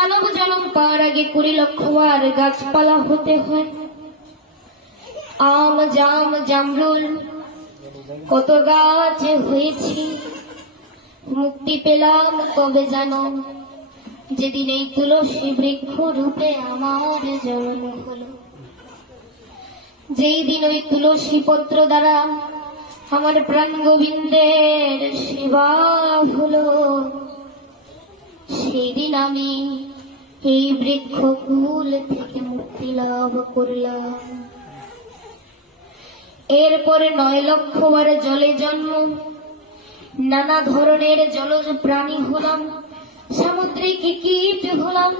মানব জন্ম পাওয়ার আগে 20 লক্ষ বার গাছপালা হতে হয়। আম জাম জামরুল কত গাছ হয়েছি, মুক্তি পেলাম কবে জানো, যেদিন এই তুলসী বৃক্ষ রূপে আমার জন্ম হলো। যেই দিন ওই তুলসী পত্র দ্বারা আমার প্রাণ গোবিন্দের সেবা হলো, সেই দিন আমি এই বৃক্ষকুল থেকে মুক্তি লাভ করলাম। এরপরে 9 লক্ষ বার জলে জন্ম, নানা ধরনের জলজ প্রাণী হলাম, সামুদ্রিক কীট হলাম,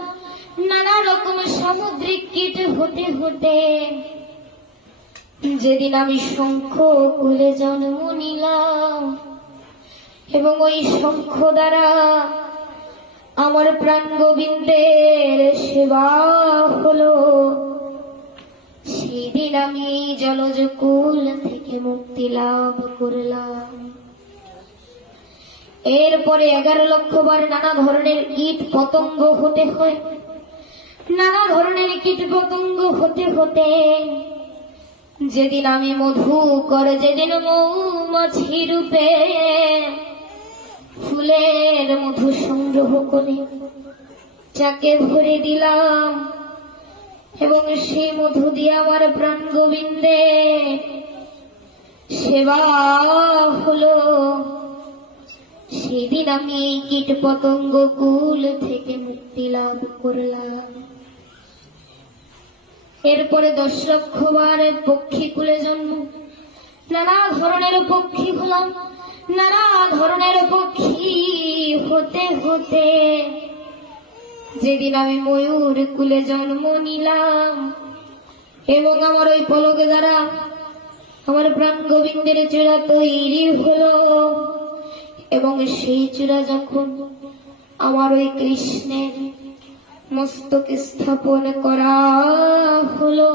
নানা রকম সামুদ্রিক কীট হতে হতে যেদিন আমি শঙ্খ কুলে জন্ম নিলাম এবং ওই শঙ্খ দ্বারা আমার প্রাণ গোবিন্দের সেবা হলো, সেদিন আমি জলজ কুল থেকে মুক্তি লাভ করলাম। এরপরে 11 লক্ষ বার নানা ধরনের কীট পতঙ্গ হতে হয়, নানা ধরনের কীট পতঙ্গ হতে হতে যেদিন আমি মধু করে, যেদিন মৌমাছি রূপে ফুলের মধু সংগ্রহ করে চাকে ভরে দিলাম এবং সেই মধু দিয়ে আমার প্রাণ গোবিন্দে সেবা হলো, সেদিন আমি এই কীট পতঙ্গ কুল থেকে মুক্তি লাভ করলাম। এরপরে 10 লক্ষ বার পক্ষী কুলে জন্ম, নানা ধরনের পক্ষী হলাম, নানা ধরনের পক্ষী হতে হতে যেদিন আমি ময়ূর কুলে জন্ম নিলাম এবং আমার ওই পলকে দ্বারা আমার প্রাণ গোবিন্দের চূড়া তৈরি হলো এবং সেই চূড়া যখন আমার ওই কৃষ্ণের মস্তকে স্থাপন করা হলো,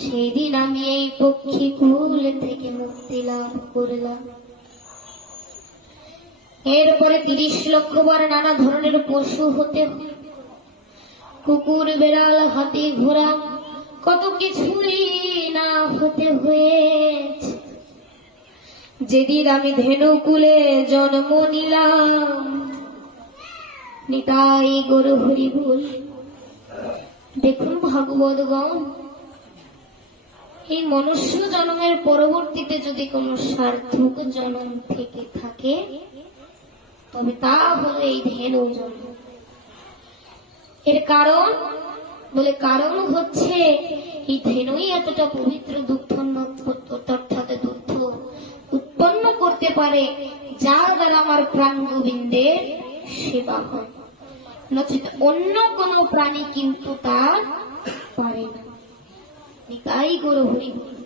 সেদিন আমি এই পক্ষী কুল থেকে মুক্তি লাভ করলাম। এরপরে 30 লক্ষ বার নানা ধরনের পশু হতে হয়, কুকুর বেড়াল হাতি ঘোড়া কত কিছুই না হতে হয়েছে। যেদিন আমি ধেনু কুলে জন্ম নিলাম, নিতাই গরু হরি বল। দেখুন ভাগবতগণ, এই মনুষ্য জন্মের পরবর্তীতে যদি কোনো সার্থক জন্ম থেকে থাকে তবে তা হলো এই ধেনু জন্ম। এর কারণ বলে, কারণ হচ্ছে এই ধেনুই এতটা পবিত্র দুগ্ধ অর্থাৎ দুগ্ধ উৎপন্ন করতে পারে যার দ্বারা আমার প্রাণ গোবিন্দের সেবা হয়, নচেত অন্য কোন প্রাণী কিন্তু তার পারে না। নিতাই গরু হরি বল।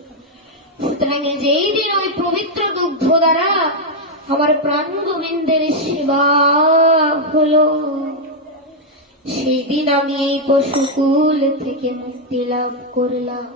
সুতরাং যেই দিন ওই পবিত্র দুগ্ধ দ্বারা আমার প্রাণ গোবিন্দের সেবা হলো, সেই দিন আমি এই পশুকুল থেকে মুক্তি লাভ করলাম।